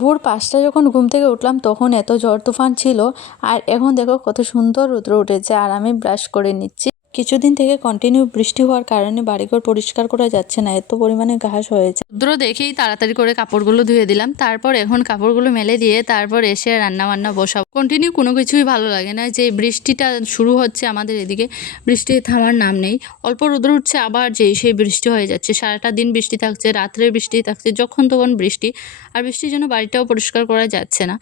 ভোর ৫টায় যখন ঘুম থেকে উঠলাম তখন এত ঝড় তুফান ছিল, আর এখন দেখো কত সুন্দর রৌদ্র উঠেছে আর আমি ব্রাশ করে নিচ্ছি। কিছুদিন থেকে কন্টিনিউ বৃষ্টি হওয়ার কারণে বাড়িঘর পরিষ্কার করা যাচ্ছে না, এত পরিমাণে ঘাস হয়েছে। রৌদ্র দেখেই তাড়াতাড়ি করে কাপড়গুলো ধুয়ে দিলাম, তারপর এখন কাপড়গুলো মেলে দিয়ে তারপর এসে রান্না বান্না বসাবো। কন্টিনিউ কোনো কিছুই ভালো লাগে না, যে বৃষ্টিটা শুরু হচ্ছে আমাদের এদিকে, বৃষ্টি থামার নাম নেই। অল্প রৌদ্র উঠছে আবার সেই বৃষ্টি হয়ে যাচ্ছে, সারাটা দিন বৃষ্টি থাকছে, রাত্রে বৃষ্টি থাকছে, যখন তখন বৃষ্টি। আর বৃষ্টির জন্য বাড়িটাও পরিষ্কার করা যাচ্ছে না।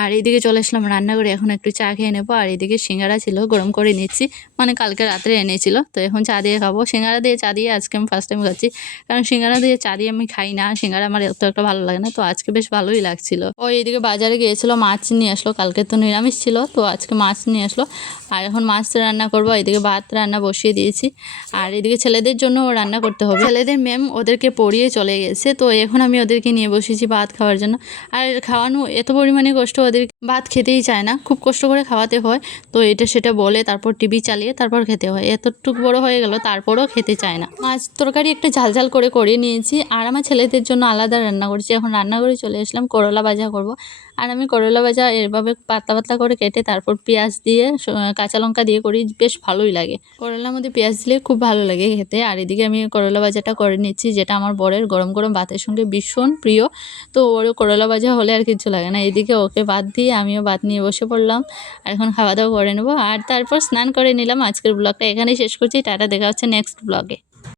আর এদিকে চলে আসলাম রান্না করে, এখন একটু চা খেয়ে নেবো। আর এদিকে সিঙ্গারা ছিল, গরম করে নিচ্ছি, মানে কালকে রাত্রে এনেছিল, তো এখন চা দিয়ে খাবো। সিঙ্গারা দিয়ে চা দিয়ে আজকে আমি ফার্স্ট টাইম খাচ্ছি, কারণ সিঙ্গারা দিয়ে চা দিয়ে আমি খাই না, সিঙ্গারা আমার এত একটা ভালো লাগে না, তো আজকে বেশ ভালোই লাগছিল। ওই এদিকে বাজারে গিয়েছিল, মাছ নিয়ে আসলো, কালকে তো নিরামিষ ছিল, তো আজকে মাছ নিয়ে আসলো। আর এখন মাছ রান্না করবো। এদিকে ভাত রান্না বসিয়ে দিয়েছি, আর এদিকে ছেলেদের জন্য রান্না করতে হবে। ছেলেদের ম্যাম ওদেরকে পড়িয়ে চলে গেছে, তো এখন আমি ওদেরকে নিয়ে বসেছি ভাত খাওয়ার জন্য। আর খাওয়ানো এত পরিমাণে কষ্ট, ওদের ভাত খেতেই চায় না, খুব কষ্ট করে খাওয়াতে হয়। তো এটা সেটা বলে তারপর টিভি চালিয়ে তারপর খেতে হয়। এতটুকু বড় হয়ে গেল তারপরও খেতে চায় না। মাছ তরকারি একটা ঝাল করে নিয়েছি, আর আমার ছেলেদের জন্য আলাদা রান্না করছি। এখন রান্না করে চলে আসলাম, করলা ভাজা করব। আর আমি করলা ভাজা এভাবে পাতলা পাতলা করে কেটে তারপর পেঁয়াজ দিয়ে কাঁচা লঙ্কা দিয়ে করি, বেশ ভালোই লাগে। করলার মধ্যে পেঁয়াজ দিলে খুব ভালো লাগে খেতে। আর এদিকে আমি করলা ভাজাটা করে নিচ্ছি, যেটা আমার বরের গরম গরম ভাতের সঙ্গে ভীষণ প্রিয়। তো ওর করলা ভাজা হলে আর কিছু লাগে না। এদিকে ওকে ভাত দিয়ে আমিও ভাত নিয়ে বসে পড়লাম, আর এখন খাওয়া দাওয়া করে নেবো। আর তারপর স্নান করে নিলাম। আজকের ব্লগটা এখানেই শেষ করছি, টাটা, দেখা হচ্ছে নেক্সট ব্লগে।